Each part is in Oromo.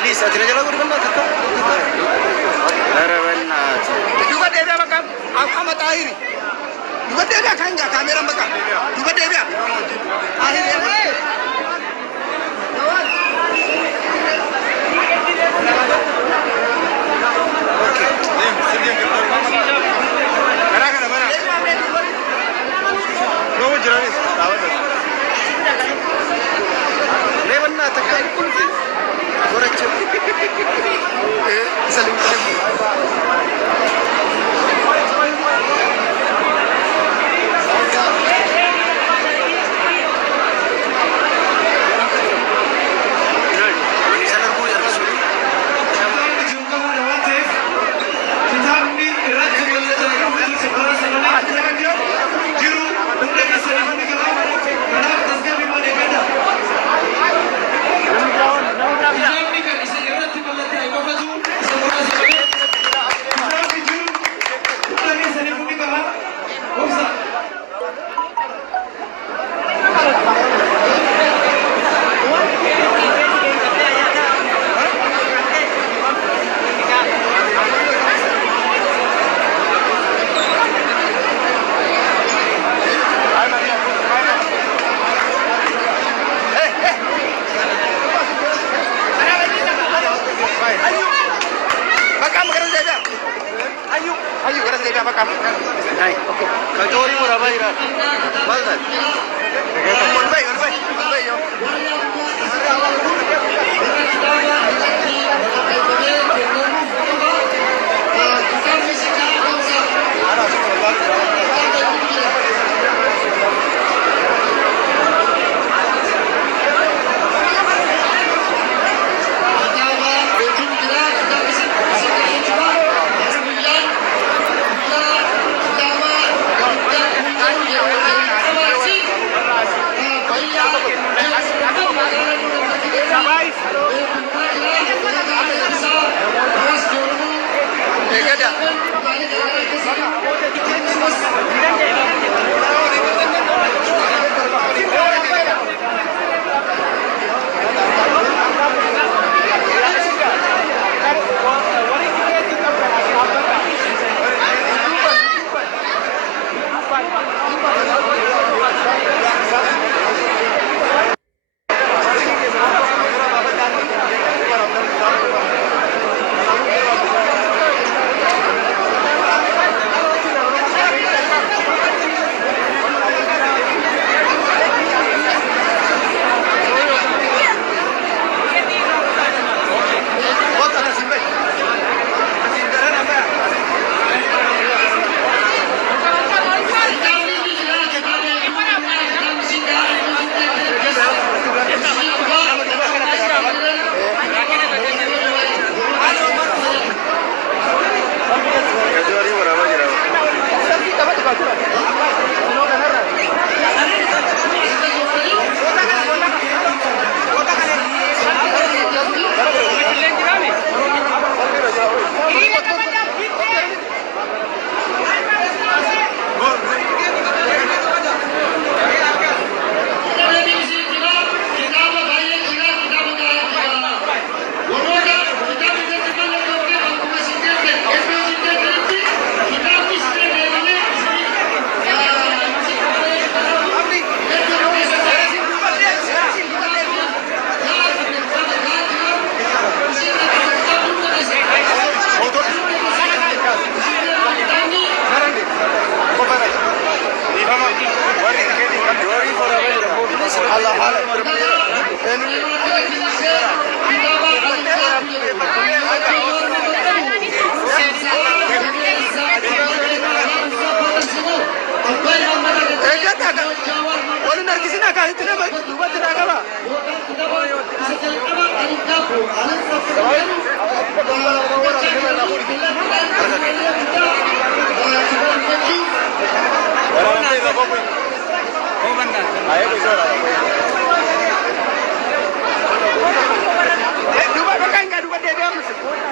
Lisa, tidak jalan aku dengan mata. Arabanna. Juga dia bakal amat akhir. Juga dia kan enggak kamera bakal. Juga dia. Akhirnya.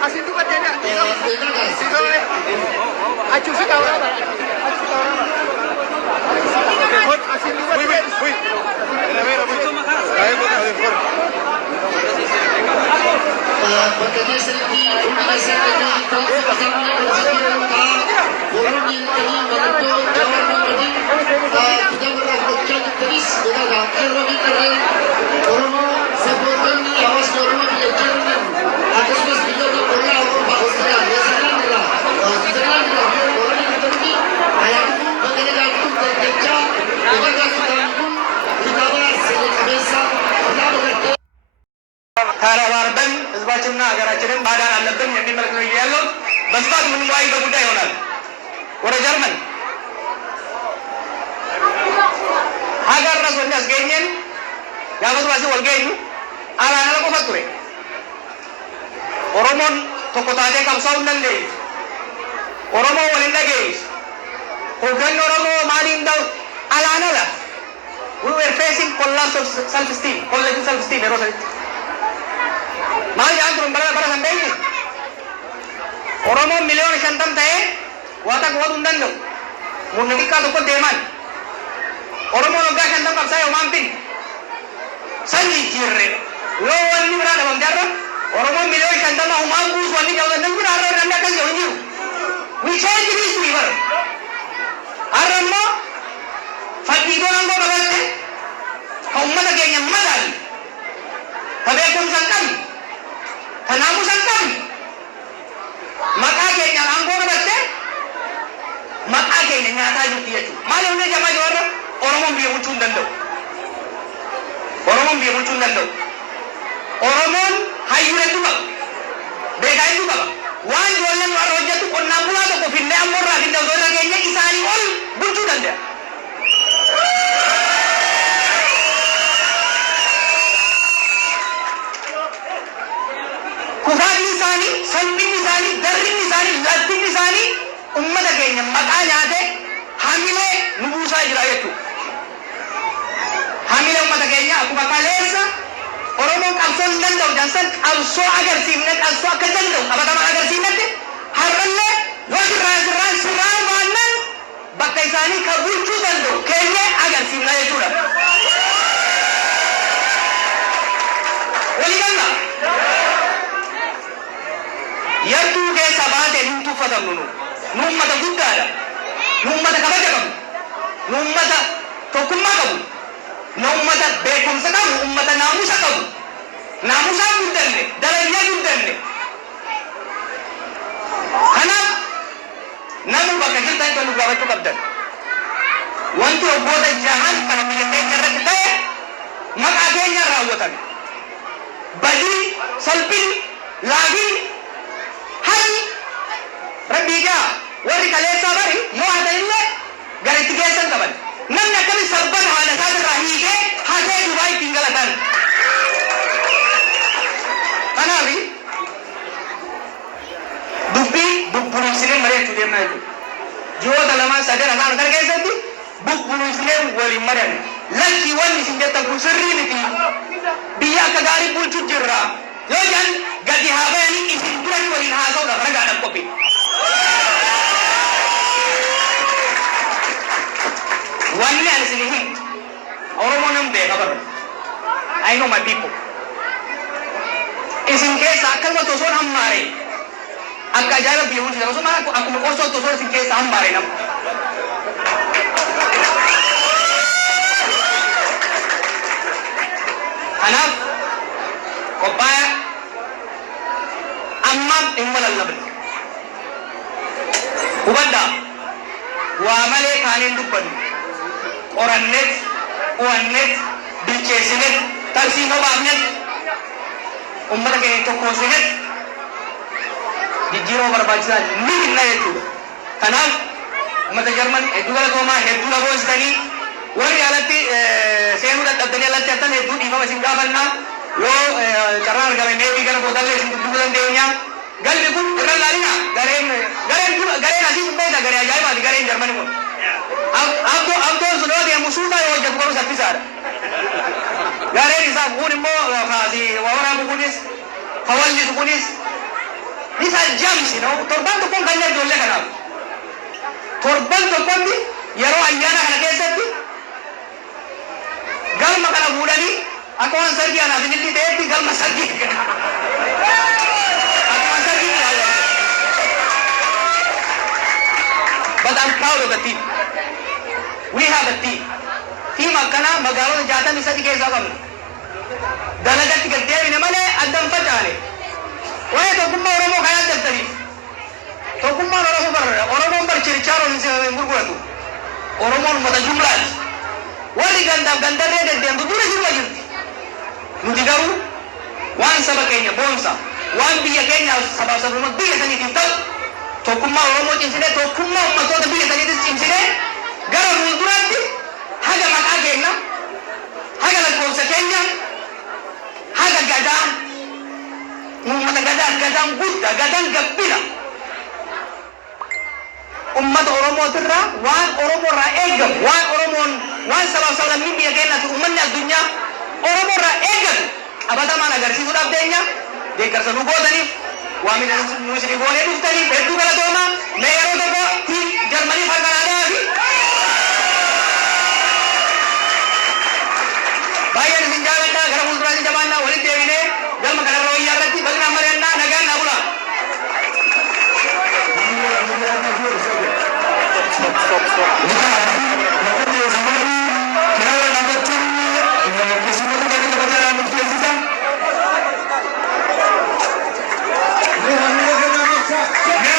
Así tú vas a tener Achi ufika wala. ተረባርበን ህዝባችንና ሀገራችንን ማዳን አለብን የሚል መልዕክት ነው ያለው። በስፋት የምንወያይበት ጉዳይ ይሆናል። ወደ ጀርመን ሀገር ረስ ወንዳስገኘን ያመጥዋሲ ወልገኙ አላና ቆፈቱሬ ኦሮሞን ቶኮታቴ ቀብሳው እንደንዴ ኦሮሞ ወልንደጌስ ሆገን ኦሮሞ ማሊ እንደው አላነላ we were facing collapse of self-esteem, collective self-esteem. माल जान तुम बड़ा बड़ा संदेश Oromo million शंतम थे वाता को उंदन लो मुन्नति का तो को देमान ओरोमो लोग का शंतम कब से उमांतिन संजी चिर्रे लो वन्नी बड़ा नवम जारो ओरोमो मिलियन शंतम उमांग कुछ वन्नी जाओ नंग बड़ा रो नंगा कल जोनी we change this river आरम्भो फटी को नंगो बगलते कौमल के यम्मदाल तबे कुन संतम Kanamu santam, maka kayaknya angkor baca, maka kayaknya nyata juga itu. Malu ni jamaah juara, orang biar muncul dando, orang biar muncul dando, orang hayur itu bang, beda itu bang. Wan jualan luar roja tu kon namula tu ko finne amor lagi dah jualan kayaknya isari all muncul dando. Kufaan isaanii, salphinni isaanii, darrinni isaanii, lattinni isaanii ummata keenya maqaa nyaate hamilee nu buusaa jira jechuudha. Hamilee ummata keenya akkuma kaleessa Oromoon qabsoo hin danda'u jansan qabsoo agarsiifne qabsoo akka danda'u qabatamaa agarsiifnetti har'allee yoo sirraan waannan bakka isaanii kan bulchuu danda'u keenya agarsiifna jechuudha. Walii galaa. Yartuu keessa baatee hin tuffatamnu nu ummata guddaadha, nu ummata kabaja qabu, nu ummata tokkummaa qabu, nu ummata beekumsa qabu, ummata naamusa qabu, naamusaan guddanne, dalagyaa guddanne. Kanaaf namni bakka jirtan kan nu gaafachuu qabdan. Wanti waggoota jahan kana biyya keenya irratti ta'e maqaa keenyaan raawwatame. Badii, salphina, laafina Rabbiga warri kaleessa bari yoo haadallee gara itti geessan qaban namni akkami sabban haala isaa irraa hiikee hatee Dubaay ittiin galatan. Kanaaf dubbii bubbulinsinee mari'achuu deemnaa jechuudha. Ji'oota lamaan sadan afaan kana keessatti bubbulinsinee waliin mari'anne lakkii wanni isin jettan kun sirrii miti biyya akka gaarii bulchuu jirra yoo jedhan gadi haa bayanii isin duratti waliin haasa'uudhaaf ragaadhaaf qophii. Wanni ani sini him, Oromo nambe kabar. I know my people. Isin keessa akkasuma tosoon hammaare akka ajaa'iba biyya bulchu akkasuma akkuma qorsoo tosoon isin keessa hammaare nama. Kanaaf qophaa'e ammaaf dhimma lallabne. Hubadhaa waa malee kaaniin dubbannu. Orannet, uannet, bilcheessinet, tarsiifoo baafnet, ummata keenya tokkoosinet, jijjiirama barbaachisaa ni kenna jechuudha. Kanaaf ummata Jarman hedduu galatoomaa hedduu dhaboonsitanii warri alatti seenuu dadhabdanii alatti hattan hedduu dhiifama isin gaafannaa yoo carraan argame meebii gara bootallee isin dubbisuu dandeenya. Galmi kun irra laalina gareen asii sun beekta garee ajaa'ibaati gareen Jarmani kun. Abdoon sun yoo deemu suutaa yoo hojjetu garuu saffisaadha. Gareen isaa kun immoo waraanu kunis hawallisu kunis isa jamsi no torban tokkoon kan ijoollee kanaaf torban tokkotti yeroo ayyaana kana keessatti galma kana fuudhanii akka waan sargii anaafinitti ta'etti galma sargii akkuma sargii but I'm proud of the team. We have a team. Team akkana magaalota 63 keessaa qabna. Dalagatti gad deebine malee addan facaane. Waa'ee tokkummaa Oromoo kan addantaniif. Tokkummaan Oromoo barra. Oromoon barchirichaaroo hin gurguratu. Oromoon uummata jumlaati. Warri gandaaf gandarree deddeemtu dura jirma jirti. Nuti garuu waan saba keenya boonsa, waan biyya keenya sabaaf sabummaa biyya saniitiif ta'u tokkummaa Oromoo cimsinee tokkummaa ummatoota biyya saniitis cimsinee gara fuulduraatti haga maqaa keenya, haga lakkoofsa keenya, haga gadaan uummata gadaan guddaa gadaan gabbina ummata Oromootirraa waan Oromoorraa eegamu waan sabaaf sablammii biyya keenyaati uummanni addunyaa Oromoorraa eegatu qabatamaan agarsiisuudhaaf deenya deeggarsa nu gootaniif waamina nu isin goonee dhuftaniif hedduu galatoomaa mee yeroo tokko tiim Jarmanii Kanaadaa fi baay'een isin jaalladha gara fuulduraatti jabaannaa walitti deebinee galma kanarra wayyaa irratti bal'inaan mari'annaa nagaan naa bulaa. Yeah.